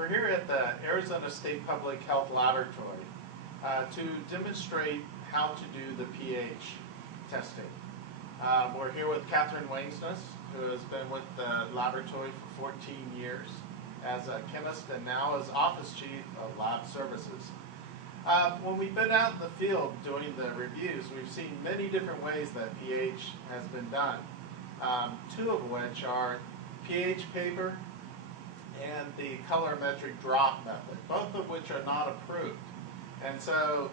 We're here at the Arizona State Public Health Laboratory to demonstrate how to do the pH testing. We're here with Catherine Wainsness, who has been with the laboratory for 14 years as a chemist and now as Office Chief of Lab Services. When we've been out in the field doing the reviews, we've seen many different ways that pH has been done, two of which are pH paper and the colorimetric drop method, both of which are not approved. And so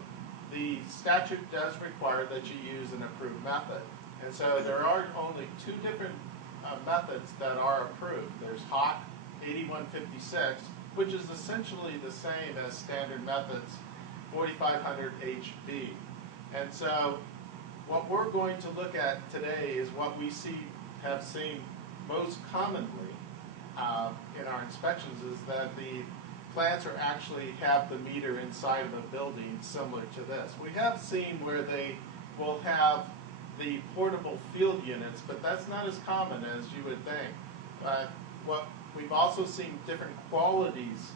the statute does require that you use an approved method. And so there are only two different methods that are approved. There's HOT 8156, which is essentially the same as standard methods 4500 HB. And so what we're going to look at today is what we have seen most commonly in our inspections is that the plants are actually have the meter inside of a building similar to this. We have seen where they will have the portable field units, but that's not as common as you would think. But we've also seen different qualities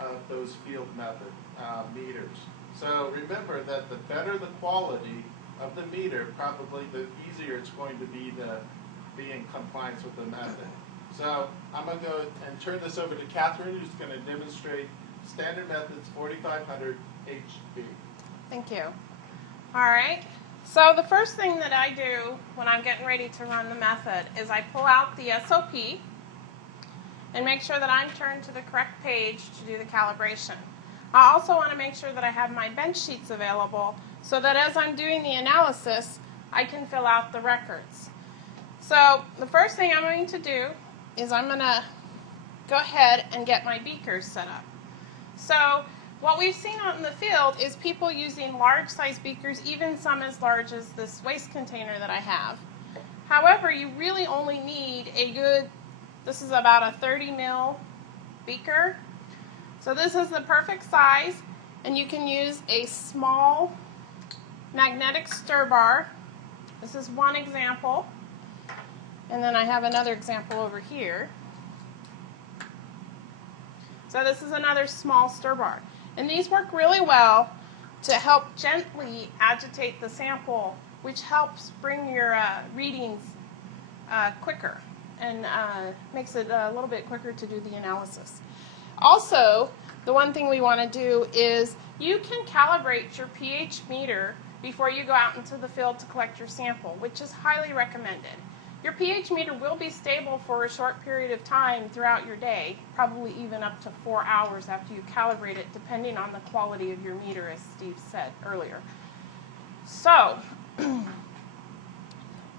of those field method meters. So remember that the better the quality of the meter, probably the easier it's going to be to be in compliance with the method. So I'm going to go and turn this over to Catherine, who's going to demonstrate standard methods 4500 HB. Thank you. All right. So the first thing that I do when I'm getting ready to run the method is I pull out the SOP and make sure that I'm turned to the correct page to do the calibration. I also want to make sure that I have my bench sheets available so that as I'm doing the analysis, I can fill out the records. So the first thing I'm going to do is I'm going to go ahead and get my beakers set up. So what we've seen out in the field is people using large size beakers, even some as large as this waste container that I have. However, you really only need a good, this is about a 30 ml beaker. So this is the perfect size, and you can use a small magnetic stir bar. This is one example. And then I have another example over here. So this is another small stir bar. And these work really well to help gently agitate the sample, which helps bring your readings quicker and makes it a little bit quicker to do the analysis. Also, the one thing we want to do is you can calibrate your pH meter before you go out into the field to collect your sample, which is highly recommended. Your pH meter will be stable for a short period of time throughout your day, probably even up to 4 hours after you calibrate it, depending on the quality of your meter, as Steve said earlier. So,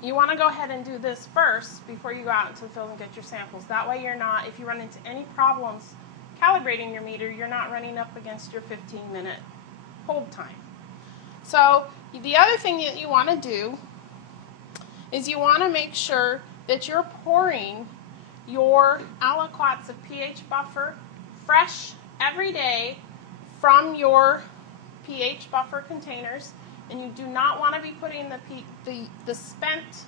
you want to go ahead and do this first before you go out into the field and get your samples. That way you're not, if you run into any problems calibrating your meter, you're not running up against your 15-minute hold time. So, the other thing that you want to do is you want to make sure that you're pouring your aliquots of pH buffer fresh every day from your pH buffer containers, and you do not want to be putting the spent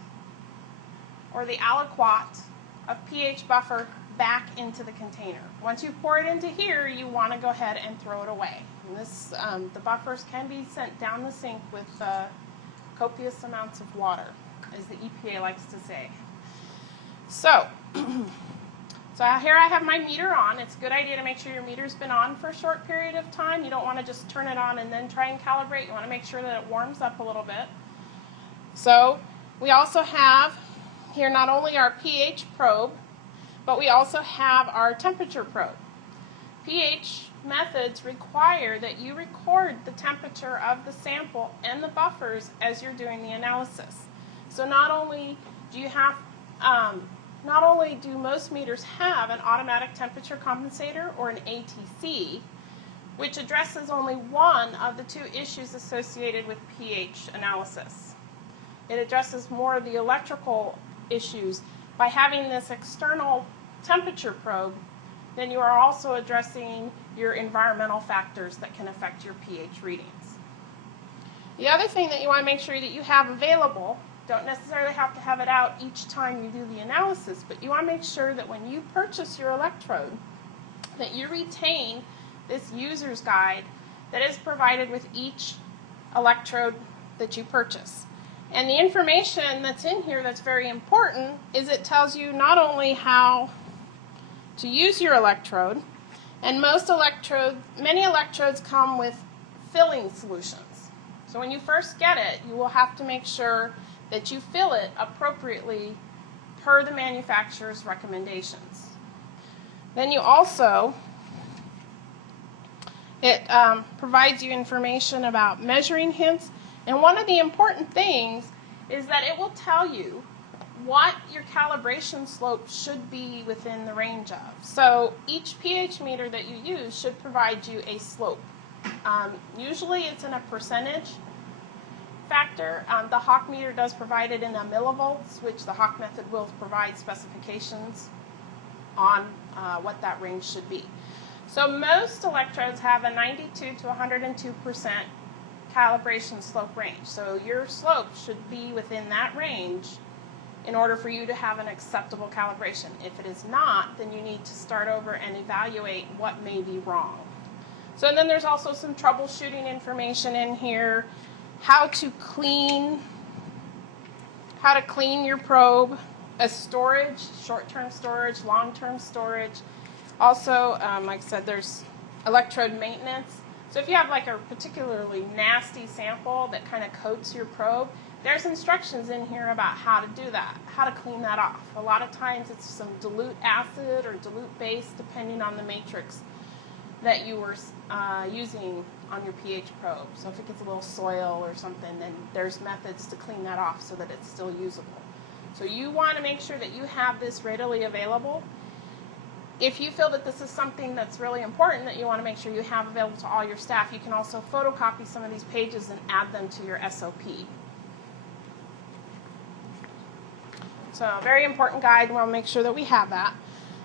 or the aliquot of pH buffer back into the container. Once you pour it into here, you want to go ahead and throw it away. And this, the buffers can be sent down the sink with copious amounts of water, as the EPA likes to say. So, here I have my meter on. It's a good idea to make sure your meter's been on for a short period of time. You don't want to just turn it on and then try and calibrate. You want to make sure that it warms up a little bit. So, we also have here not only our pH probe, but we also have our temperature probe. pH methods require that you record the temperature of the sample and the buffers as you're doing the analysis. So not only do most meters have an automatic temperature compensator or an ATC, which addresses only one of the two issues associated with pH analysis. It addresses more of the electrical issues. By having this external temperature probe, then you are also addressing your environmental factors that can affect your pH readings. The other thing that you want to make sure that you have available, don't necessarily have to have it out each time you do the analysis, but you want to make sure that when you purchase your electrode, that you retain this user's guide that is provided with each electrode that you purchase. And the information that's in here that's very important is it tells you not only how to use your electrode, and many electrodes come with filling solutions. So when you first get it, you will have to make sure that you fill it appropriately per the manufacturer's recommendations. Then you also, it provides you information about measuring hints, and one of the important things is that it will tell you what your calibration slope should be within the range of. So each pH meter that you use should provide you a slope. Usually it's in a percentage factor. The Hawk meter does provide it in a millivolts, which the Hawk method will provide specifications on what that range should be. So most electrodes have a 92 to 102% calibration slope range. So your slope should be within that range in order for you to have an acceptable calibration. If it is not, then you need to start over and evaluate what may be wrong. So and then there's also some troubleshooting information in here, how to clean your probe, a storage, short-term storage, long-term storage. Also, like I said, there's electrode maintenance. So if you have like a particularly nasty sample that kind of coats your probe, there's instructions in here about how to do that, how to clean that off. A lot of times it's some dilute acid or dilute base, depending on the matrix that you were using on your pH probe. So if it gets a little soil or something, then there's methods to clean that off so that it's still usable. So you want to make sure that you have this readily available. If you feel that this is something that's really important that you want to make sure you have available to all your staff, you can also photocopy some of these pages and add them to your SOP. So a very important guide, and we'll make sure that we have that.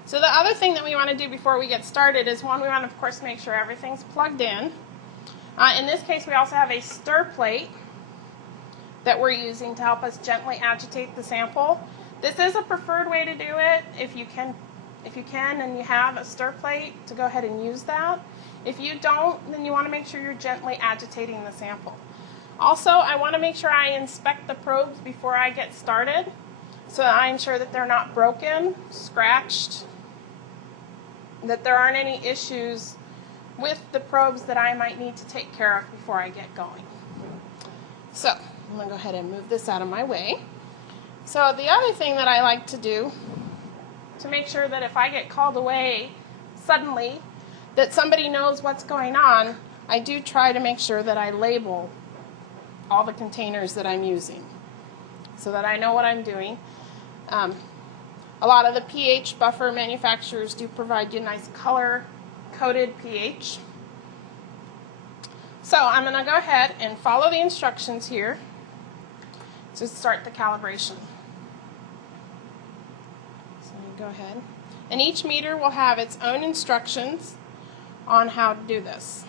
So the other thing that we want to do before we get started is, one, we want to, of course, make sure everything's plugged in. In this case, we also have a stir plate that we're using to help us gently agitate the sample. This is a preferred way to do it. If you can and you have a stir plate, to go ahead and use that. If you don't, then you want to make sure you're gently agitating the sample. Also, I want to make sure I inspect the probes before I get started, so that I ensure that they're not broken, scratched, that there aren't any issues with the probes that I might need to take care of before I get going. So I'm going to go ahead and move this out of my way. So the other thing that I like to do to make sure that if I get called away suddenly, that somebody knows what's going on, I do try to make sure that I label all the containers that I'm using so that I know what I'm doing. A lot of the pH buffer manufacturers do provide you nice color-coded pH. So I'm going to go ahead and follow the instructions here to start the calibration. So you go ahead. And each meter will have its own instructions on how to do this.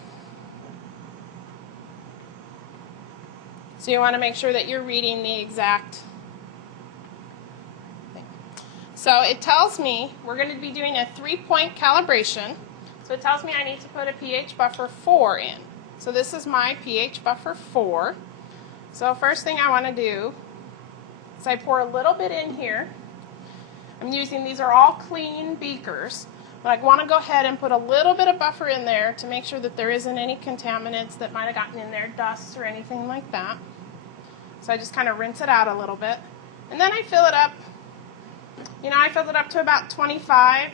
So you want to make sure that you're reading the exact. So it tells me we're going to be doing a 3-point calibration. So it tells me I need to put a pH buffer 4 in. So this is my pH buffer 4. So first thing I want to do is I pour a little bit in here. These are all clean beakers, but I want to go ahead and put a little bit of buffer in there to make sure that there isn't any contaminants that might have gotten in there, dust or anything like that. So I just kind of rinse it out a little bit. And then I fill it up. I filled it up to about 25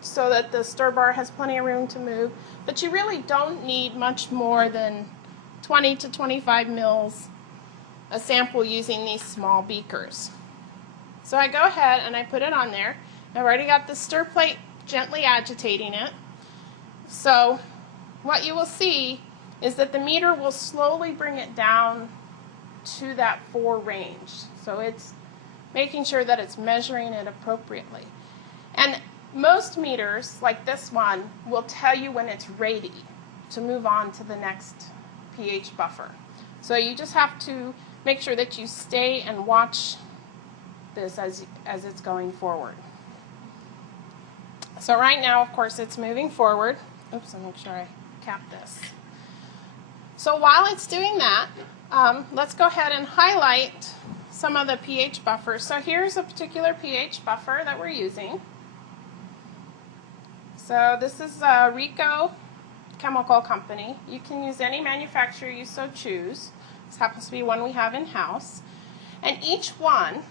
so that the stir bar has plenty of room to move. But you really don't need much more than 20 to 25 mils a sample using these small beakers. So I go ahead and I put it on there. I've already got the stir plate gently agitating it. So what you will see is that the meter will slowly bring it down to that 4 range. So it's making sure that it's measuring it appropriately. And most meters, like this one, will tell you when it's ready to move on to the next pH buffer. So you just have to make sure that you stay and watch this as it's going forward. So right now, of course, it's moving forward. Oops, I'll make sure I cap this. So while it's doing that, let's go ahead and highlight some of the pH buffers. So here's a particular pH buffer that we're using. So this is Rico Chemical Company. You can use any manufacturer you so choose. This happens to be one we have in-house. And each one,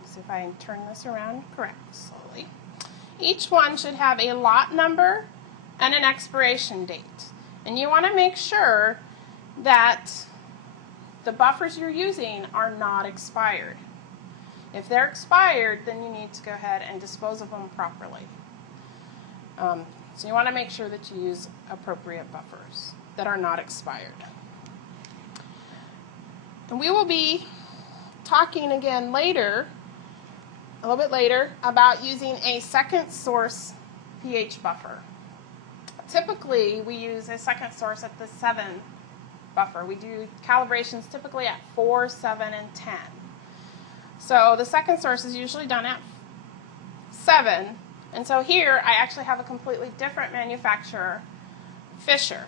let's see if I can turn this around correct slowly. Each one should have a lot number and an expiration date. And you want to make sure that the buffers you're using are not expired. If they're expired, then you need to go ahead and dispose of them properly. So you want to make sure that you use appropriate buffers that are not expired. And we will be talking again later, a little bit later, about using a second source pH buffer. Typically, we use a second source at the 7 buffer. We do calibrations typically at 4, 7, and 10. So the second source is usually done at 7. And so here, I actually have a completely different manufacturer, Fisher,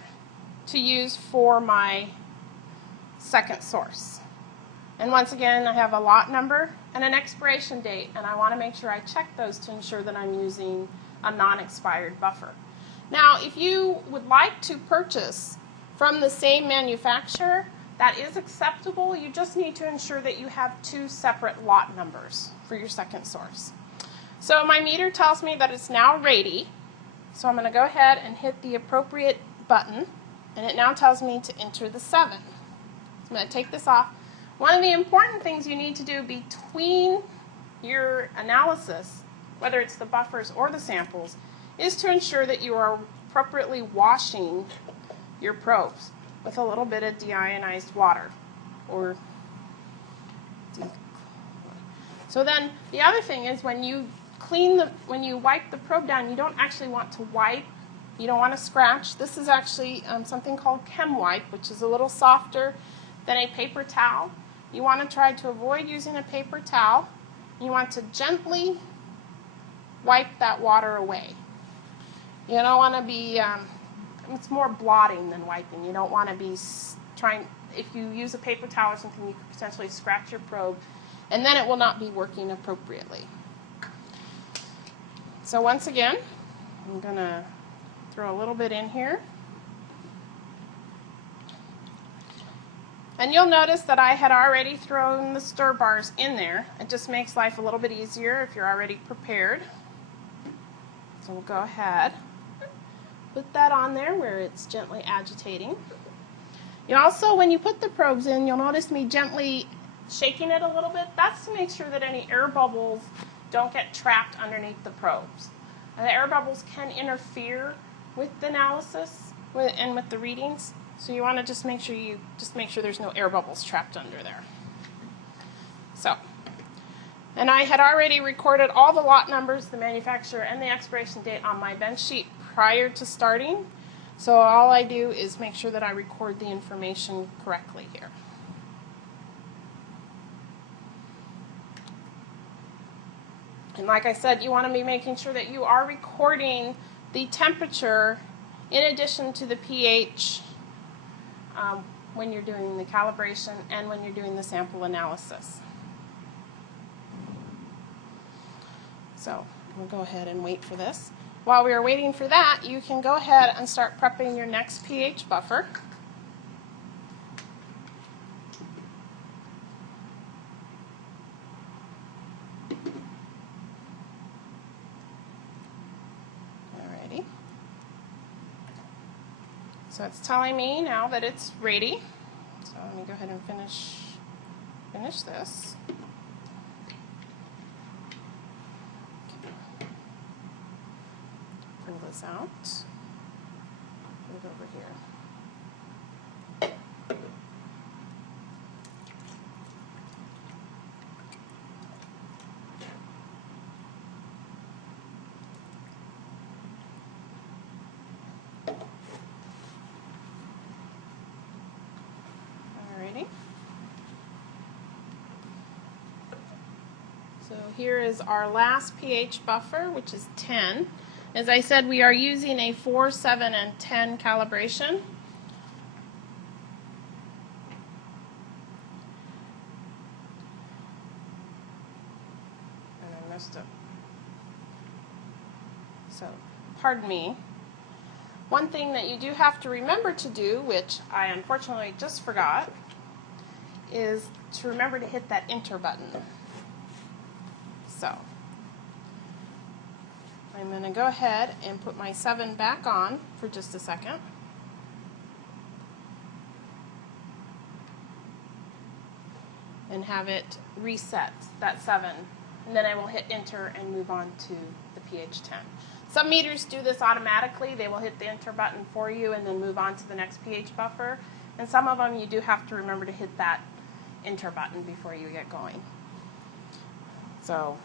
to use for my second source. And once again, I have a lot number and an expiration date, and I want to make sure I check those to ensure that I'm using a non-expired buffer. Now, if you would like to purchase from the same manufacturer, that is acceptable. You just need to ensure that you have 2 separate lot numbers for your second source. So my meter tells me that it's now ready. So I'm going to go ahead and hit the appropriate button, and it now tells me to enter the 7. So I'm going to take this off. One of the important things you need to do between your analysis, whether it's the buffers or the samples, is to ensure that you are appropriately washing your probes with a little bit of deionized water. So then the other thing is when you wipe the probe down, you don't actually want to wipe. You don't want to scratch. This is actually something called Chem Wipe, which is a little softer than a paper towel. You want to try to avoid using a paper towel. You want to gently wipe that water away. You don't want to be, it's more blotting than wiping. You don't want to be trying, if you use a paper towel or something, you could potentially scratch your probe, and then it will not be working appropriately. So once again, I'm going to throw a little bit in here. And you'll notice that I had already thrown the stir bars in there. It just makes life a little bit easier if you're already prepared. So we'll go ahead, put that on there where it's gently agitating. You also, when you put the probes in, you'll notice me gently shaking it a little bit. That's to make sure that any air bubbles don't get trapped underneath the probes. And the air bubbles can interfere with the analysis and with the readings. So you want to just make sure there's no air bubbles trapped under there. So, and I had already recorded all the lot numbers, the manufacturer, and the expiration date on my bench sheet prior to starting. So all I do is make sure that I record the information correctly here. And like I said, you want to be making sure that you are recording the temperature in addition to the pH when you're doing the calibration and when you're doing the sample analysis. So we'll go ahead and wait for this. While we are waiting for that, you can go ahead and start prepping your next pH buffer. Alrighty. So it's telling me now that it's ready. So let me go ahead and finish this. Pull this out. Move over here. So here is our last pH buffer, which is 10. As I said, we are using a 4, 7, and 10 calibration. And I messed up. So, pardon me. One thing that you do have to remember to do, which I unfortunately just forgot, is to remember to hit that enter button. So, I'm going to go ahead and put my 7 back on for just a second. And have it reset, that 7. And then I will hit enter and move on to the pH 10. Some meters do this automatically. They will hit the enter button for you and then move on to the next pH buffer. And some of them you do have to remember to hit that enter button before you get going. So,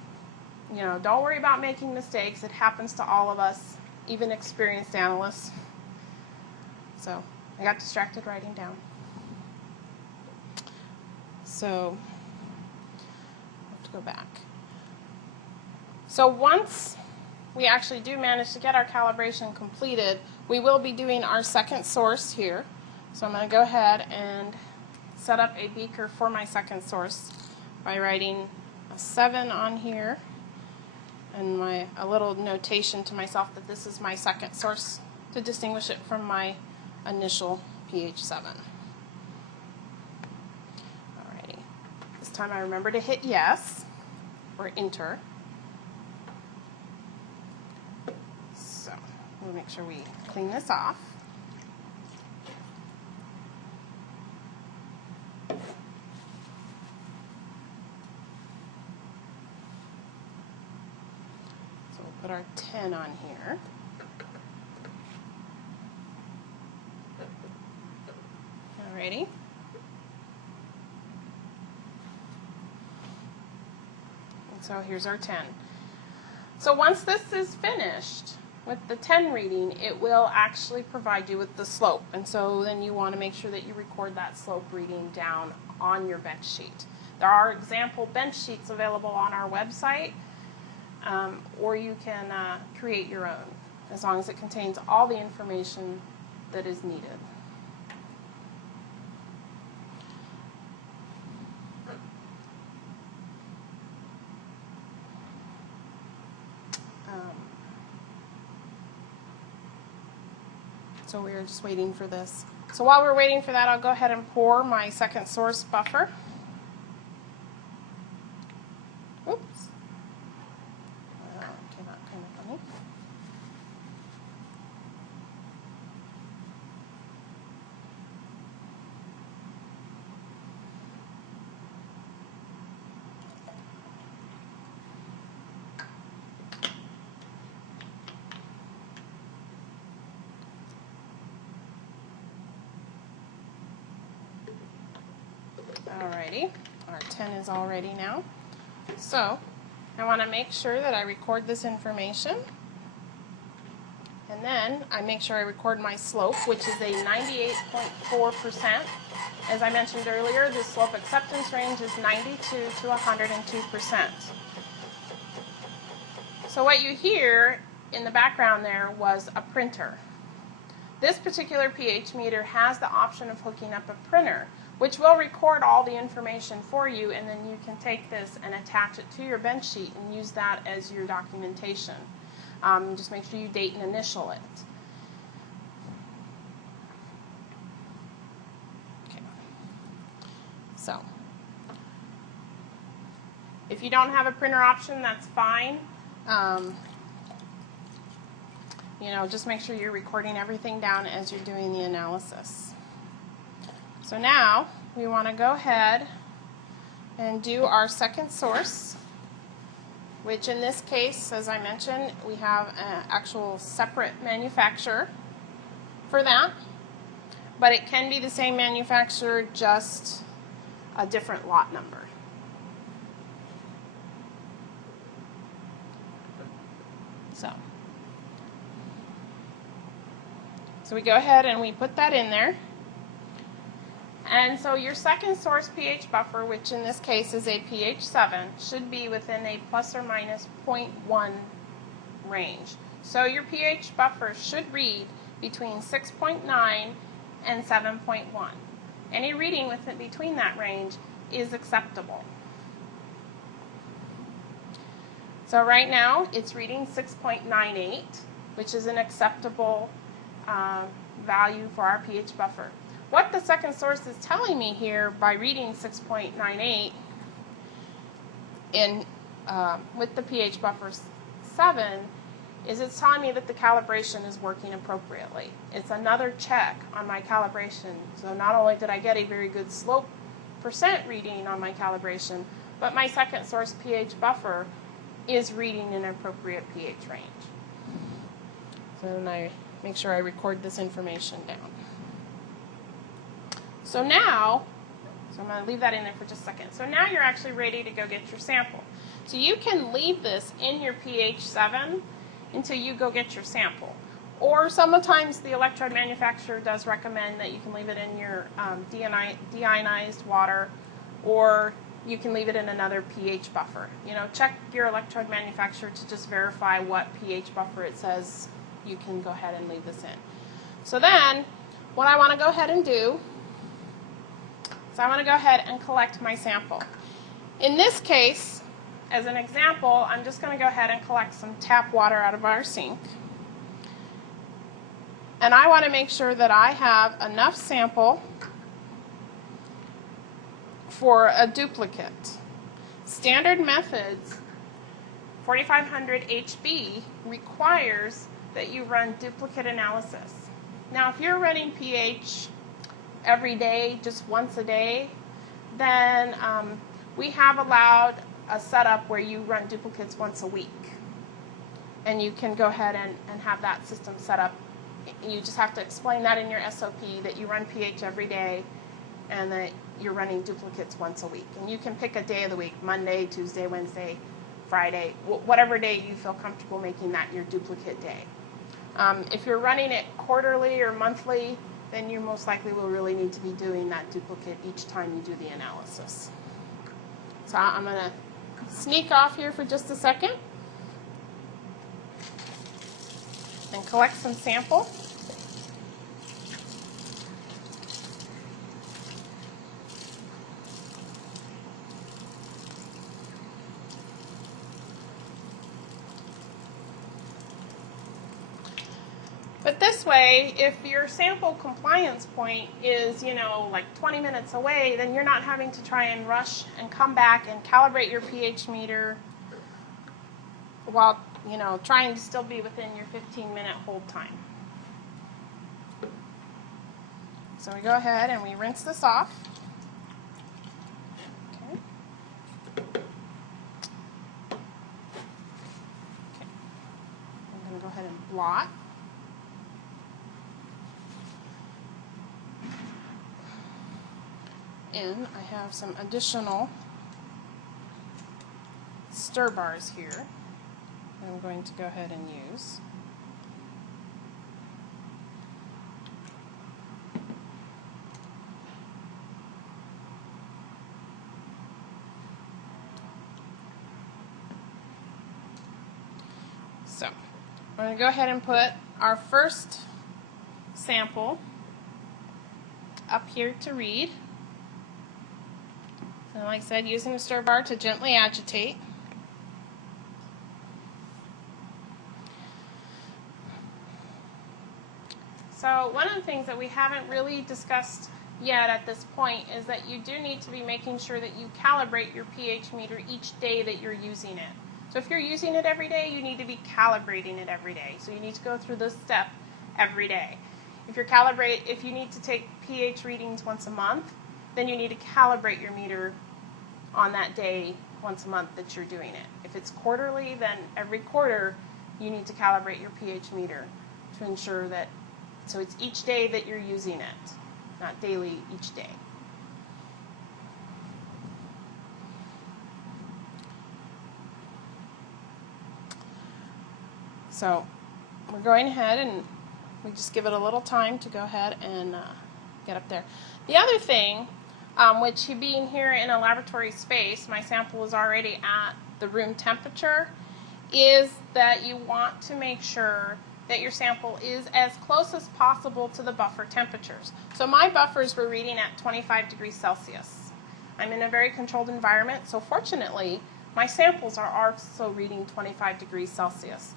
you know, don't worry about making mistakes. It happens to all of us, even experienced analysts. So, I got distracted writing down. So, I have to go back. So once we actually do manage to get our calibration completed, we will be doing our second source here. So I'm going to go ahead and set up a beaker for my second source by writing a 7 on here and a little notation to myself that this is my second source to distinguish it from my initial pH 7. Alrighty. This time I remember to hit yes or enter. So we'll make sure we clean this off. Put our 10 on here. Alrighty. And so here's our 10. So once this is finished with the 10 reading, it will actually provide you with the slope. And so then you want to make sure that you record that slope reading down on your bench sheet. There are example bench sheets available on our website. Or you can create your own, as long as it contains all the information that is needed. So we're just waiting for this. So while we're waiting for that, I'll go ahead and pour my second source buffer. Oops. Came out kind of funny. Alrighty, our 10 is all ready now. So I want to make sure that I record this information. And then I make sure I record my slope, which is a 98.4%. As I mentioned earlier, the slope acceptance range is 92 to 102%. So what you hear in the background there was a printer. This particular pH meter has the option of hooking up a printer, which will record all the information for you, and then you can take this and attach it to your bench sheet and use that as your documentation. Just make sure you date and initial it. Okay. So, if you don't have a printer option, that's fine. You know, just make sure you're recording everything down as you're doing the analysis. So now we want to go ahead and do our second source, which in this case, as I mentioned, we have an actual separate manufacturer for that, but it can be the same manufacturer, just a different lot number. So we go ahead and we put that in there. And so your second source pH buffer, which in this case is a pH 7, should be within a plus or minus 0.1 range. So your pH buffer should read between 6.9 and 7.1. Any reading within between that range is acceptable. So right now it's reading 6.98, which is an acceptable value for our pH buffer. What the second source is telling me here by reading 6.98 in with the pH buffer 7 is it's telling me that the calibration is working appropriately. It's another check on my calibration. So not only did I get a very good slope percent reading on my calibration, but my second source pH buffer is reading an appropriate pH range. So then I make sure I record this information down. So now, I'm going to leave that in there for just a second. So now you're actually ready to go get your sample. So you can leave this in your pH 7 until you go get your sample. Or sometimes the electrode manufacturer does recommend that you can leave it in your deionized water, or you can leave it in another pH buffer. You know, check your electrode manufacturer to just verify what pH buffer it says you can go ahead and leave this in. So then, what I want to go ahead and do is I want to go ahead and collect my sample. In this case, as an example, I'm just going to go ahead and collect some tap water out of our sink. And I want to make sure that I have enough sample for a duplicate. Standard methods, 4500 HB, requires that you run duplicate analysis. Now, if you're running pH every day, just once a day, then we have allowed a setup where you run duplicates once a week. And you can go ahead and have that system set up. You just have to explain that in your SOP that you run pH every day and that you're running duplicates once a week. And you can pick a day of the week, Monday, Tuesday, Wednesday, Friday, whatever day you feel comfortable making that your duplicate day. If you're running it quarterly or monthly, then you most likely will really need to be doing that duplicate each time you do the analysis. So I'm going to sneak off here for just a second and collect some sample. But this way, if your sample compliance point is, like 20 minutes away, then you're not having to try and rush and come back and calibrate your pH meter while, trying to still be within your 15-minute hold time. So we go ahead and we rinse this off. Okay. I'm going to go ahead and blot. In, I have some additional stir bars here that I'm going to go ahead and use. So, I'm going to go ahead and put our first sample up here to read. And like I said, using the stir bar to gently agitate. So one of the things that we haven't really discussed yet at this point is that you do need to be making sure that you calibrate your pH meter each day that you're using it. So if you're using it every day, you need to be calibrating it every day. So you need to go through this step every day. If you need to take pH readings once a month, then you need to calibrate your meter on that day once a month that you're doing it. If it's quarterly, then every quarter you need to calibrate your pH meter to ensure that, so it's each day that you're using it, not daily, each day. So we're going ahead and we just give it a little time to go ahead and get up there. The other thing, which being here in a laboratory space, my sample is already at the room temperature, is that you want to make sure that your sample is as close as possible to the buffer temperatures. So my buffers were reading at 25 degrees Celsius. I'm in a very controlled environment, so fortunately, my samples are also reading 25 degrees Celsius.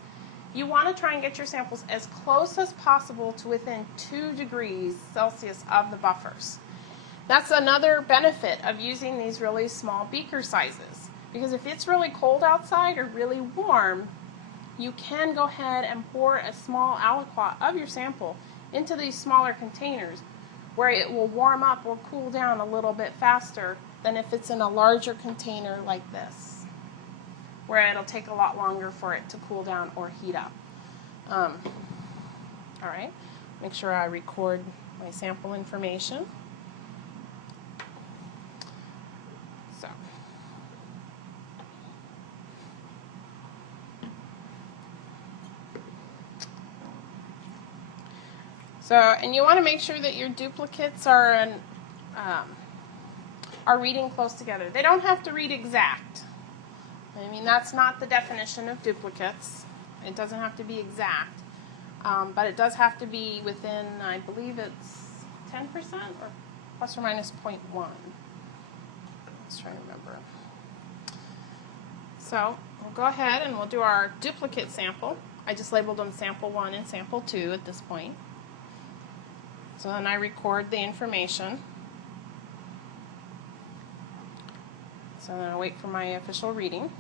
You want to try and get your samples as close as possible to within 2 degrees Celsius of the buffers. That's another benefit of using these really small beaker sizes, because if it's really cold outside or really warm, you can go ahead and pour a small aliquot of your sample into these smaller containers where it will warm up or cool down a little bit faster than if it's in a larger container like this, where it'll take a lot longer for it to cool down or heat up. All right, make sure I record my sample information. And you want to make sure that your duplicates are reading close together. They don't have to read exact. I mean, that's not the definition of duplicates. It doesn't have to be exact, but it does have to be within, I believe it's 10% or plus or minus 0.1. Let's try to remember. So we'll go ahead and we'll do our duplicate sample. I just labeled them sample 1 and sample 2 at this point. So then I record the information. So then I wait for my official reading.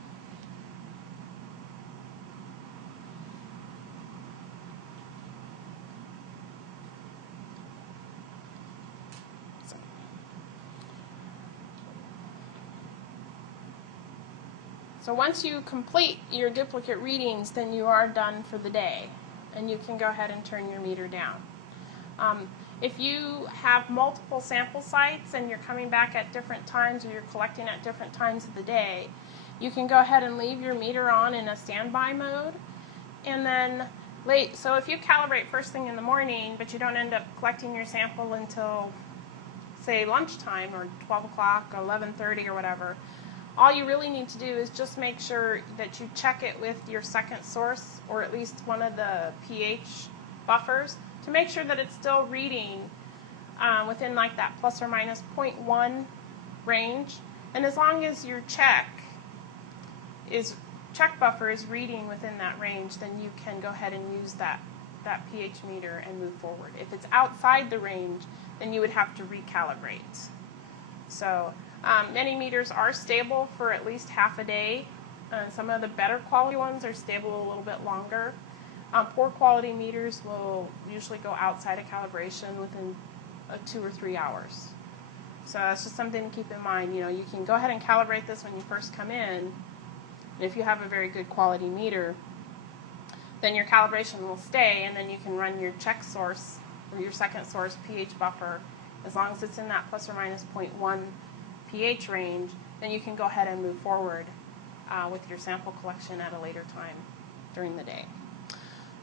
So once you complete your duplicate readings, then you are done for the day, and you can go ahead and turn your meter down. If you have multiple sample sites and you're coming back at different times or you're collecting at different times of the day, you can go ahead and leave your meter on in a standby mode. And then so if you calibrate first thing in the morning, but you don't end up collecting your sample until, say, lunchtime or 12 o'clock or 11:30 or whatever, all you really need to do is just make sure that you check it with your second source or at least one of the pH buffers to make sure that it's still reading within like that plus or minus 0.1 range. And as long as your check buffer is reading within that range, then you can go ahead and use that pH meter and move forward. If it's outside the range, then you would have to recalibrate. So many meters are stable for at least half a day. Some of the better quality ones are stable a little bit longer. Poor quality meters will usually go outside of calibration within 2 or 3 hours. So that's just something to keep in mind. You know, you can go ahead and calibrate this when you first come in. And if you have a very good quality meter, then your calibration will stay, and then you can run your check source or your second source pH buffer. As long as it's in that plus or minus 0.1 pH range, then you can go ahead and move forward with your sample collection at a later time during the day.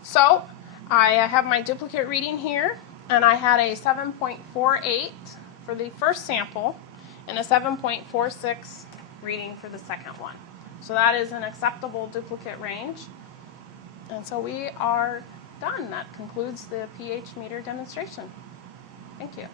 So I have my duplicate reading here, and I had a 7.48 for the first sample and a 7.46 reading for the second one. So that is an acceptable duplicate range. And so we are done. That concludes the pH meter demonstration. Thank you.